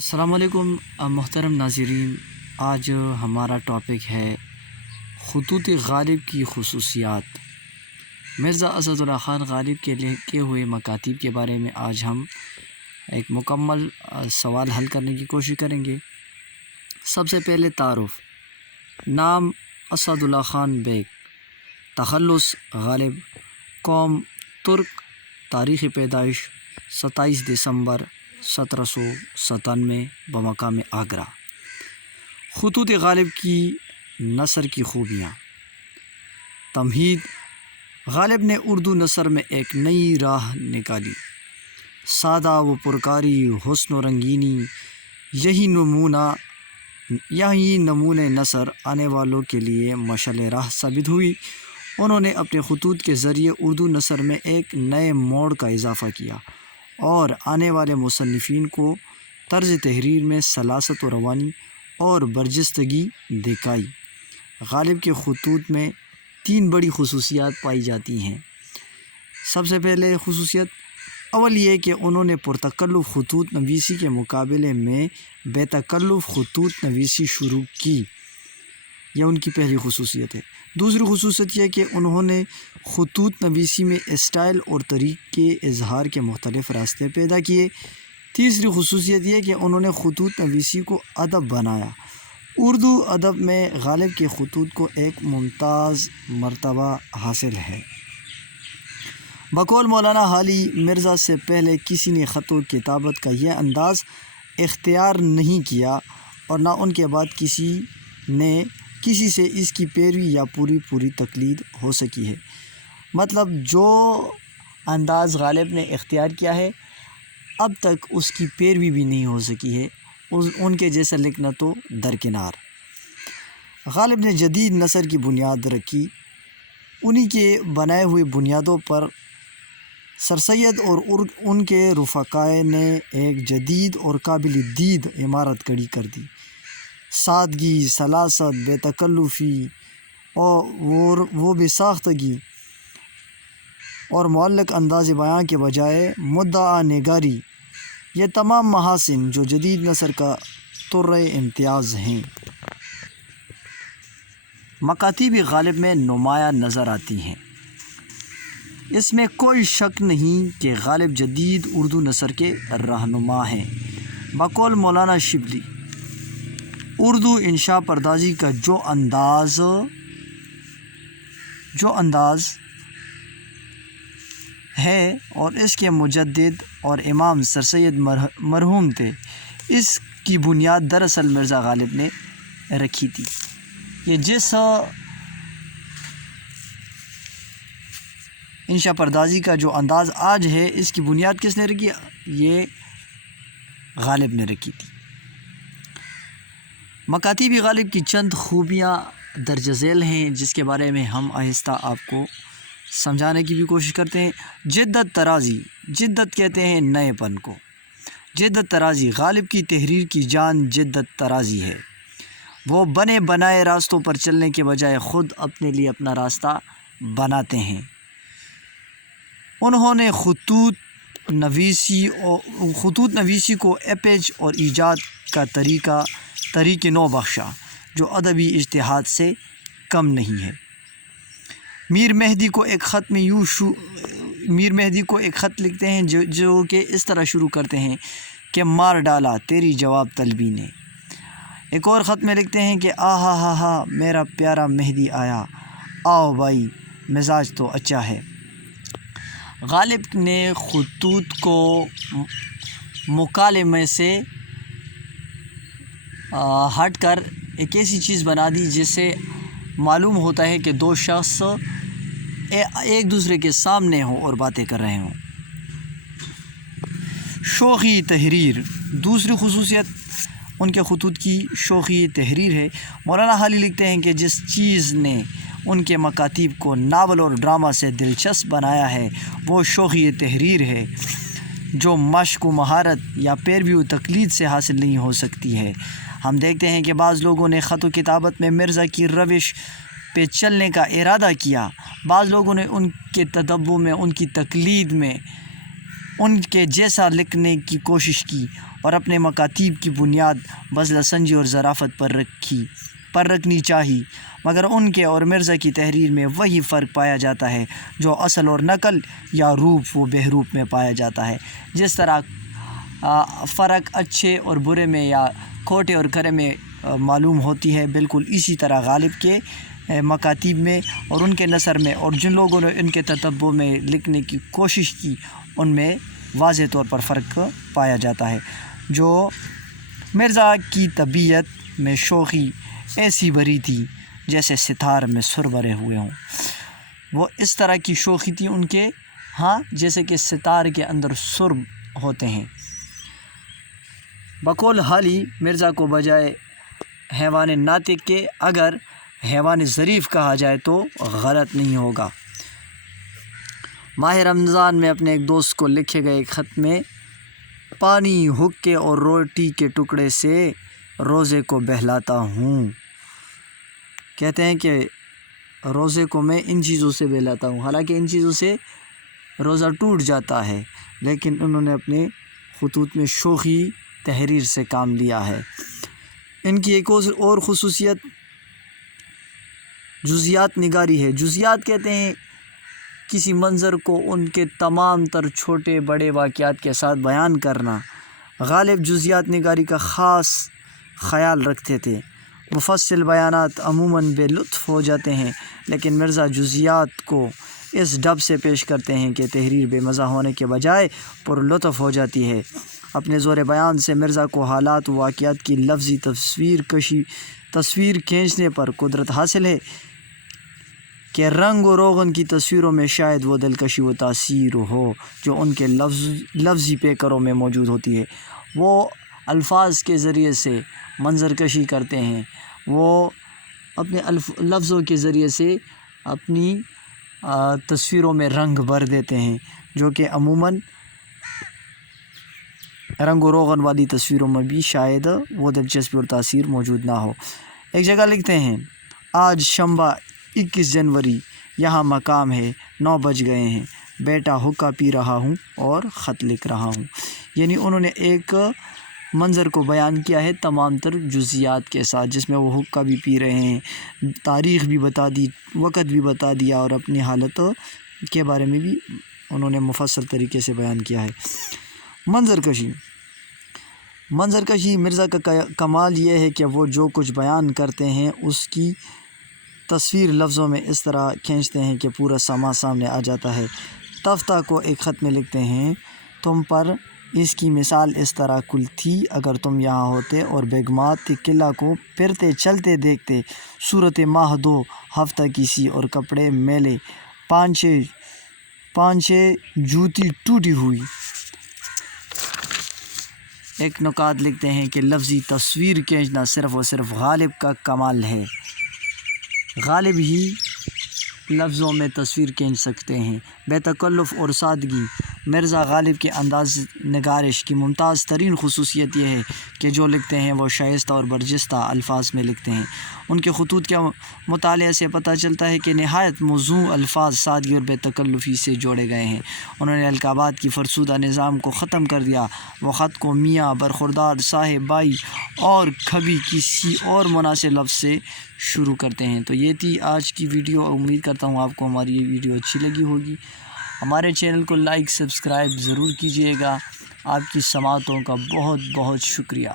السلام علیکم محترم ناظرین، آج ہمارا ٹاپک ہے خطوط غالب کی خصوصیات۔ مرزا اسد اللہ خان غالب کے لکھے ہوئے مکاتیب کے بارے میں آج ہم ایک مکمل سوال حل کرنے کی کوشش کریں گے۔ سب سے پہلے تعارف۔ نام اسد اللہ خان بیگ، تخلص غالب، قوم ترک، تاریخ پیدائش 27 دسمبر 1797 بمقام آگرہ۔ خطوط غالب کی نثر کی خوبیاں۔ تمہید۔ غالب نے اردو نثر میں ایک نئی راہ نکالی۔ سادہ و پرکاری حسن و رنگینی، یہی نمونۂ نثر آنے والوں کے لیے مشعل راہ ثابت ہوئی۔ انہوں نے اپنے خطوط کے ذریعے اردو نثر میں ایک نئے موڑ کا اضافہ کیا اور آنے والے مصنفین کو طرز تحریر میں سلاست و روانی اور برجستگی دکھائی۔ غالب کے خطوط میں 3 بڑی خصوصیات پائی جاتی ہیں۔ سب سے پہلے خصوصیت اول یہ کہ انہوں نے پرتکلف خطوط نویسی کے مقابلے میں بے تکلف خطوط نویسی شروع کی۔ یہ ان کی پہلی خصوصیت ہے۔ دوسری خصوصیت یہ کہ انہوں نے خطوط نویسی میں اسٹائل اور طریقے اظہار کے مختلف راستے پیدا کیے۔ تیسری خصوصیت یہ کہ انہوں نے خطوط نویسی کو ادب بنایا۔ اردو ادب میں غالب کے خطوط کو ایک ممتاز مرتبہ حاصل ہے۔ بقول مولانا حالی مرزا سے پہلے کسی نے خط و کتابت کا یہ انداز اختیار نہیں کیا اور نہ ان کے بعد کسی سے اس کی پیروی یا پوری تقلید ہو سکی ہے۔ مطلب جو انداز غالب نے اختیار کیا ہے اب تک اس کی پیروی بھی نہیں ہو سکی ہے، ان کے جیسا لکھنا تو درکنار۔ غالب نے جدید نثر کی بنیاد رکھی۔ انہی کے بنائے ہوئے بنیادوں پر سر سید اور ان کے رفقائے نے ایک جدید اور قابل دید عمارت کھڑی کر دی۔ سادگی، سلاست، بے تکلفی اور وہ بے ساختگی اور معلق انداز بیان کے بجائے مدعا نگاری، یہ تمام محاسن جو جدید نثر کا طرۂ امتیاز ہیں، مکاتیب غالب میں نمایاں نظر آتی ہیں۔ اس میں کوئی شک نہیں کہ غالب جدید اردو نثر کے رہنما ہیں۔ بقول مولانا شبلی، اردو انشاء پردازی کا جو انداز ہے اور اس کے مجدد اور امام سر سید مرحوم تھے، اس کی بنیاد دراصل مرزا غالب نے رکھی تھی۔ یہ جس انشاء پردازی کا جو انداز آج ہے، اس کی بنیاد کس نے رکھی؟ یہ غالب نے رکھی تھی۔ مکاتیب غالب کی چند خوبیاں درج ذیل ہیں جس کے بارے میں ہم آہستہ آپ کو سمجھانے کی بھی کوشش کرتے ہیں۔ جدت ترازی، جدت کہتے ہیں نئے پن کو۔ جدت ترازی، غالب کی تحریر کی جان جدت ترازی ہے۔ وہ بنے بنائے راستوں پر چلنے کے بجائے خود اپنے لیے اپنا راستہ بناتے ہیں۔ انہوں نے خطوط نویسی کو ایپیج اور ایجاد کا طریق نو بخشا جو ادبی اجتہاد سے کم نہیں ہے۔ میر مہدی کو ایک خط لکھتے ہیں جو کہ اس طرح شروع کرتے ہیں کہ مار ڈالا تیری جواب طلبی نے۔ ایک اور خط میں لکھتے ہیں کہ آہا ہا ہا میرا پیارا مہدی آیا، آؤ بھائی مزاج تو اچھا ہے۔ غالب نے خطوط کو مکالمے سے ہٹ کر ایک ایسی چیز بنا دی جس سے معلوم ہوتا ہے کہ دو شخص ایک دوسرے کے سامنے ہوں اور باتیں کر رہے ہوں۔ شوخی تحریر، دوسری خصوصیت ان کے خطوط کی شوخی تحریر ہے۔ مولانا حالی لکھتے ہیں کہ جس چیز نے ان کے مکاتیب کو ناول اور ڈرامہ سے دلچسپ بنایا ہے وہ شوخی تحریر ہے، جو مشق و مہارت یا پیروی و تقلید سے حاصل نہیں ہو سکتی ہے۔ ہم دیکھتے ہیں کہ بعض لوگوں نے خط و کتابت میں مرزا کی روش پہ چلنے کا ارادہ کیا، بعض لوگوں نے ان کے تتبع میں، ان کی تقلید میں ان کے جیسا لکھنے کی کوشش کی اور اپنے مکاتیب کی بنیاد بذلہ سنجی اور ظرافت پر رکھنی چاہی، مگر ان کے اور مرزا کی تحریر میں وہی فرق پایا جاتا ہے جو اصل اور نقل یا روپ و بہروپ میں پایا جاتا ہے۔ جس طرح فرق اچھے اور برے میں یا کھوٹے اور کھرے میں معلوم ہوتی ہے، بالکل اسی طرح غالب کے مکاتیب میں اور ان کے نثر میں اور جن لوگوں نے ان کے تتبع میں لکھنے کی کوشش کی ان میں واضح طور پر فرق پایا جاتا ہے۔ جو مرزا کی طبیعت میں شوخی ایسی بھری تھی جیسے ستار میں سر بھرے ہوئے ہوں، وہ اس طرح کی شوخی تھی ان کے جیسے کہ ستار کے اندر سر ہوتے ہیں۔ بقول حالی مرزا کو بجائے حیوان ناطق کے اگر حیوان ظریف کہا جائے تو غلط نہیں ہوگا۔ ماہ رمضان میں اپنے ایک دوست کو لکھے گئے ایک خط میں پانی، حقے اور روٹی کے ٹکڑے سے روزے کو بہلاتا ہوں، کہتے ہیں کہ روزے کو میں ان چیزوں سے بہلاتا ہوں، حالانکہ ان چیزوں سے روزہ ٹوٹ جاتا ہے، لیکن انہوں نے اپنے خطوط میں شوخی تحریر سے کام لیا ہے۔ ان کی ایک اور خصوصیت جزیات نگاری ہے۔ جزیات کہتے ہیں کسی منظر کو ان کے تمام تر چھوٹے بڑے واقعات کے ساتھ بیان کرنا۔ غالب جزیات نگاری کا خاص خیال رکھتے تھے۔ مفصل بیانات عموماً بے لطف ہو جاتے ہیں، لیکن مرزا جزیات کو اس ڈب سے پیش کرتے ہیں کہ تحریر بے مزہ ہونے کے بجائے پر لطف ہو جاتی ہے۔ اپنے زور بیان سے مرزا کو حالات و واقعات کی لفظی تصویر کھینچنے پر قدرت حاصل ہے کہ رنگ و روغن کی تصویروں میں شاید وہ دلکشی و تاثیر ہو جو ان کے لفظی پیکروں میں موجود ہوتی ہے۔ وہ الفاظ کے ذریعے سے منظر کشی کرتے ہیں، وہ اپنے لفظوں کے ذریعے سے اپنی تصویروں میں رنگ بھر دیتے ہیں، جو کہ عموماً رنگ و روغن والی تصویروں میں بھی شاید وہ دلچسپی اور تاثیر موجود نہ ہو۔ ایک جگہ لکھتے ہیں، آج شنبہ 21 جنوری، یہاں مقام ہے 9 بج گئے ہیں، بیٹا حقہ پی رہا ہوں اور خط لکھ رہا ہوں۔ یعنی انہوں نے ایک منظر کو بیان کیا ہے تمام تر جزیات کے ساتھ، جس میں وہ حقہ بھی پی رہے ہیں، تاریخ بھی بتا دی، وقت بھی بتا دیا اور اپنی حالت کے بارے میں بھی انہوں نے مفصل طریقے سے بیان کیا ہے۔ منظر کشی مرزا کا کمال یہ ہے کہ وہ جو کچھ بیان کرتے ہیں اس کی تصویر لفظوں میں اس طرح کھینچتے ہیں کہ پورا سما سامنے آ جاتا ہے۔ تفتہ کو ایک خط میں لکھتے ہیں، تم پر اس کی مثال اس طرح کل تھی اگر تم یہاں ہوتے اور بیگمات قلعہ کو پھرتے چلتے دیکھتے، صورت ماہ 2 ہفتہ کسی اور کپڑے میلے، پانچے جوتی ٹوٹی ہوئی۔ ایک نکات لکھتے ہیں کہ لفظی تصویر کھینچنا صرف و صرف غالب کا کمال ہے، غالب ہی لفظوں میں تصویر کھینچ سکتے ہیں۔ بے تکلف اور سادگی مرزا غالب کے انداز نگارش کی ممتاز ترین خصوصیت یہ ہے کہ جو لکھتے ہیں وہ شائستہ اور برجستہ الفاظ میں لکھتے ہیں۔ ان کے خطوط کے مطالعے سے پتہ چلتا ہے کہ نہایت موزوں الفاظ سادگی اور بے تکلفی سے جوڑے گئے ہیں۔ انہوں نے القابات کی فرسودہ نظام کو ختم کر دیا۔ وہ خط کو میاں، برخوردار، صاحب، بھائی اور کبھی کسی اور مناسب لفظ سے شروع کرتے ہیں۔ تو یہ تھی آج کی ویڈیو، امید کرتا ہوں آپ کو ہماری یہ ویڈیو اچھی لگی ہوگی۔ ہمارے چینل کو لائک سبسکرائب ضرور کیجیے گا۔ آپ کی سماعتوں کا بہت بہت شکریہ۔